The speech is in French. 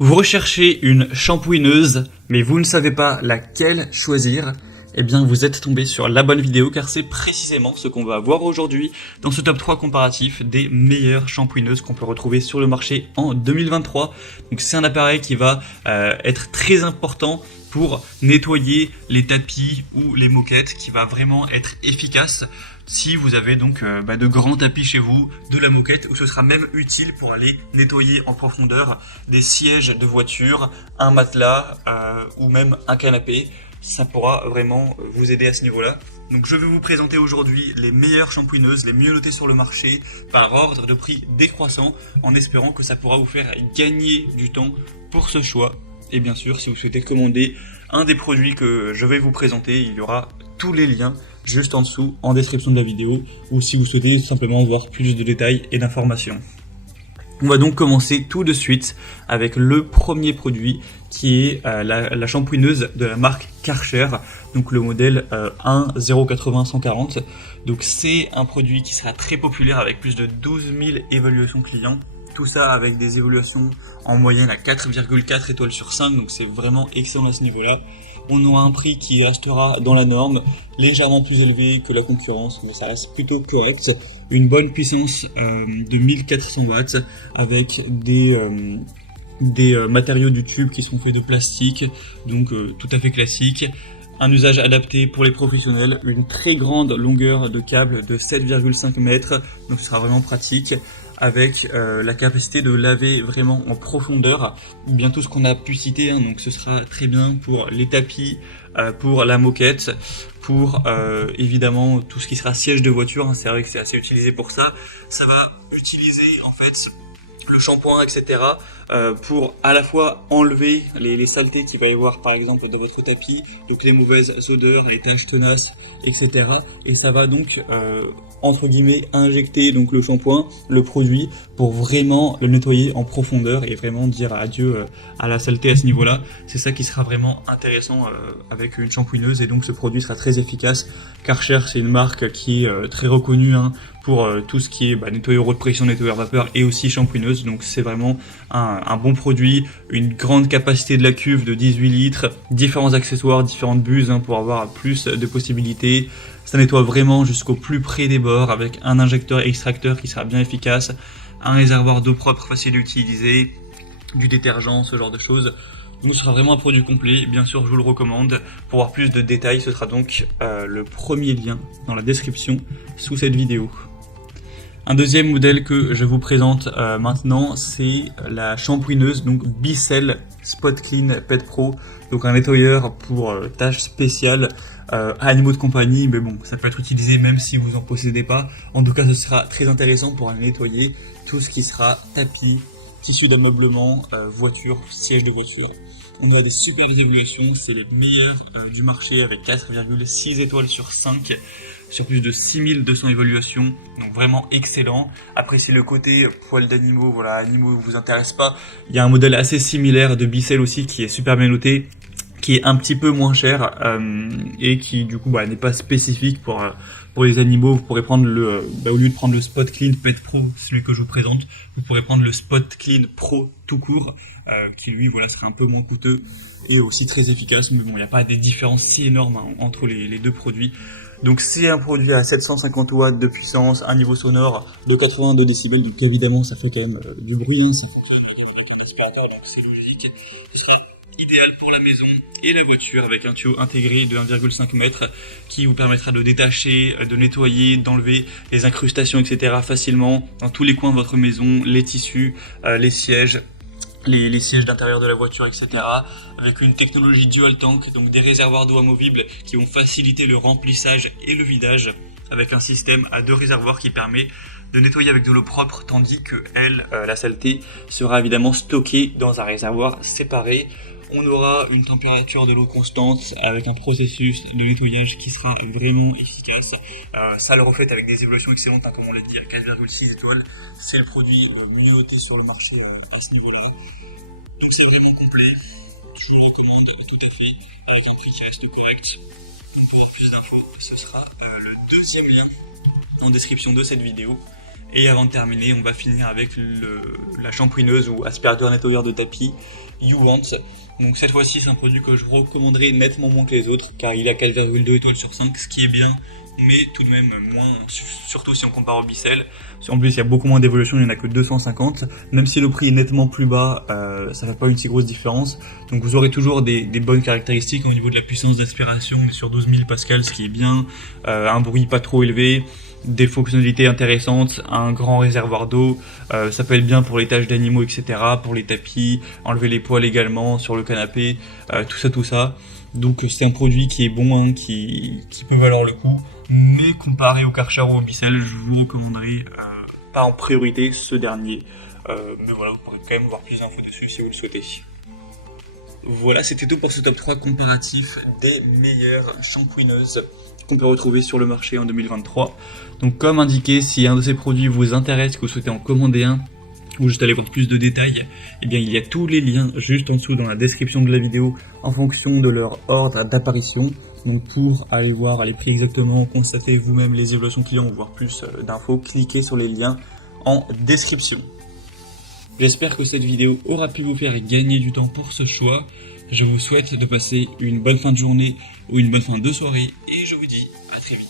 Vous recherchez une shampooineuse, mais vous ne savez pas laquelle choisir? Eh bien, vous êtes tombé sur la bonne vidéo car c'est précisément ce qu'on va voir aujourd'hui dans ce top 3 comparatif des meilleures shampooineuses qu'on peut retrouver sur le marché en 2023. Donc c'est un appareil qui va être très important pour nettoyer les tapis ou les moquettes, qui va vraiment être efficace si vous avez donc de grands tapis chez vous, de la moquette, ou ce sera même utile pour aller nettoyer en profondeur des sièges de voiture, un matelas ou même un canapé. Ça pourra vraiment vous aider à ce niveau-là. Donc je vais vous présenter aujourd'hui les meilleures shampooineuses, les mieux notées sur le marché par ordre de prix décroissant, en espérant que ça pourra vous faire gagner du temps pour ce choix. Et bien sûr, si vous souhaitez commander un des produits que je vais vous présenter, il y aura tous les liens juste en dessous en description de la vidéo, ou si vous souhaitez simplement voir plus de détails et d'informations. On va donc commencer tout de suite avec le premier produit qui est la shampooineuse de la marque Karcher, donc le modèle 1080140. Donc c'est un produit qui sera très populaire avec plus de 12 000 évaluations clients. Tout ça avec des évaluations en moyenne à 4,4 étoiles sur 5, donc c'est vraiment excellent à ce niveau-là. On aura un prix qui restera dans la norme, légèrement plus élevé que la concurrence, mais ça reste plutôt correct. Une bonne puissance de 1400 watts avec des matériaux du tube qui sont faits de plastique, donc tout à fait classique. Un usage adapté pour les professionnels, une très grande longueur de câble de 7,5 mètres, donc ce sera vraiment pratique, avec la capacité de laver vraiment en profondeur, bien tout ce qu'on a pu citer, hein, donc ce sera très bien pour les tapis, pour la moquette, pour évidemment tout ce qui sera siège de voiture, hein, c'est vrai que c'est assez utilisé pour ça. Ça va utiliser en fait le shampoing, etc. Pour à la fois enlever les saletés qu'il va y avoir par exemple dans votre tapis, donc les mauvaises odeurs, les taches tenaces, etc. Et ça va donc entre guillemets injecter donc le shampoing, le produit, pour vraiment le nettoyer en profondeur et vraiment dire adieu à la saleté à ce niveau-là. C'est ça qui sera vraiment intéressant avec une shampooineuse, et donc ce produit sera très efficace. Karcher, c'est une marque qui est très reconnue pour tout ce qui est nettoyeur haute pression, nettoyeur vapeur et aussi shampooineuse, donc c'est vraiment un bon produit, une grande capacité de la cuve de 18 litres, différents accessoires, différentes buses pour avoir plus de possibilités. Ça nettoie vraiment jusqu'au plus près des bords avec un injecteur extracteur qui sera bien efficace, un réservoir d'eau propre facile à utiliser, du détergent, ce genre de choses. Donc ce sera vraiment un produit complet, bien sûr je vous le recommande. Pour voir plus de détails, ce sera donc le premier lien dans la description sous cette vidéo. Un deuxième modèle que je vous présente maintenant, c'est la shampooineuse donc Bicel Spot Clean Pet Pro, donc un nettoyeur pour tâches spéciales animaux de compagnie, mais bon, ça peut être utilisé même si vous en possédez pas. En tout cas, ce sera très intéressant pour aller nettoyer tout ce qui sera tapis, tissu d'ameublement, voiture, siège de voiture. On a des superbes évaluations, c'est les meilleurs du marché avec 4,6 étoiles sur 5 sur plus de 6200 évaluations, donc vraiment excellent. Après, si le côté poils d'animaux, voilà, animaux vous intéresse pas, il y a un modèle assez similaire de Bicel aussi qui est super bien noté, qui est un petit peu moins cher et qui du coup n'est pas spécifique pour les animaux. Vous pourrez prendre au lieu de prendre le Spot Clean Pet Pro, celui que je vous présente, vous pourrez prendre le Spot Clean Pro tout court, qui lui serait un peu moins coûteux et aussi très efficace, mais bon, il n'y a pas des différences si énormes entre les deux produits. Donc c'est un produit à 750 watts de puissance, un niveau sonore de 82 décibels, donc évidemment ça fait quand même du bruit, ça fonctionne avec un aspirateur, donc c'est logique. Ce sera idéal pour la maison et la voiture avec un tuyau intégré de 1,5 m qui vous permettra de détacher, de nettoyer, d'enlever les incrustations, etc. facilement dans tous les coins de votre maison, les tissus, les sièges. Les sièges d'intérieur de la voiture, etc. avec une technologie dual tank, donc des réservoirs d'eau amovibles qui vont faciliter le remplissage et le vidage, avec un système à 2 réservoirs qui permet de nettoyer avec de l'eau propre, tandis que la saleté sera évidemment stockée dans un réservoir séparé. On aura une température de l'eau constante avec un processus de nettoyage qui sera vraiment efficace. Ça le reflète avec des évaluations excellentes, comme on l'a dit, à 4,6 étoiles. C'est le produit mieux noté sur le marché à ce niveau-là. Donc c'est vraiment complet. Je vous le recommande tout à fait, avec un prix qui reste correct. Donc pour avoir plus d'infos, ce sera le deuxième lien en description de cette vidéo. Et avant de terminer, on va finir avec la shampooineuse ou aspirateur nettoyeur de tapis YouWant. Donc cette fois-ci, c'est un produit que je recommanderais nettement moins que les autres, car il a 4,2 étoiles sur 5, ce qui est bien, mais tout de même moins, surtout si on compare au Bicel. En plus, il y a beaucoup moins d'évolution, il n'y en a que 250. Même si le prix est nettement plus bas, ça fait pas une si grosse différence. Donc vous aurez toujours des bonnes caractéristiques au niveau de la puissance d'aspiration, on est sur 12 000 pascal, ce qui est bien, un bruit pas trop élevé, des fonctionnalités intéressantes, un grand réservoir d'eau, ça peut être bien pour les tâches d'animaux, etc., pour les tapis, enlever les poils également sur le canapé, tout ça. Donc c'est un produit qui est bon, hein, qui peut valoir le coup, mais comparé au Karcher ou au Bicel, je vous recommanderais pas en priorité ce dernier. Mais voilà, vous pourrez quand même voir plus d'infos dessus si vous le souhaitez. Voilà, c'était tout pour ce top 3 comparatif des meilleures shampooineuses qu'on peut retrouver sur le marché en 2023. Donc comme indiqué, si un de ces produits vous intéresse, que vous souhaitez en commander un, ou juste aller voir plus de détails, eh bien il y a tous les liens juste en dessous dans la description de la vidéo en fonction de leur ordre d'apparition. Donc pour aller voir les prix exactement, constater vous-même les évaluations clients ou voir plus d'infos, cliquez sur les liens en description. J'espère que cette vidéo aura pu vous faire gagner du temps pour ce choix. Je vous souhaite de passer une bonne fin de journée ou une bonne fin de soirée et je vous dis à très vite.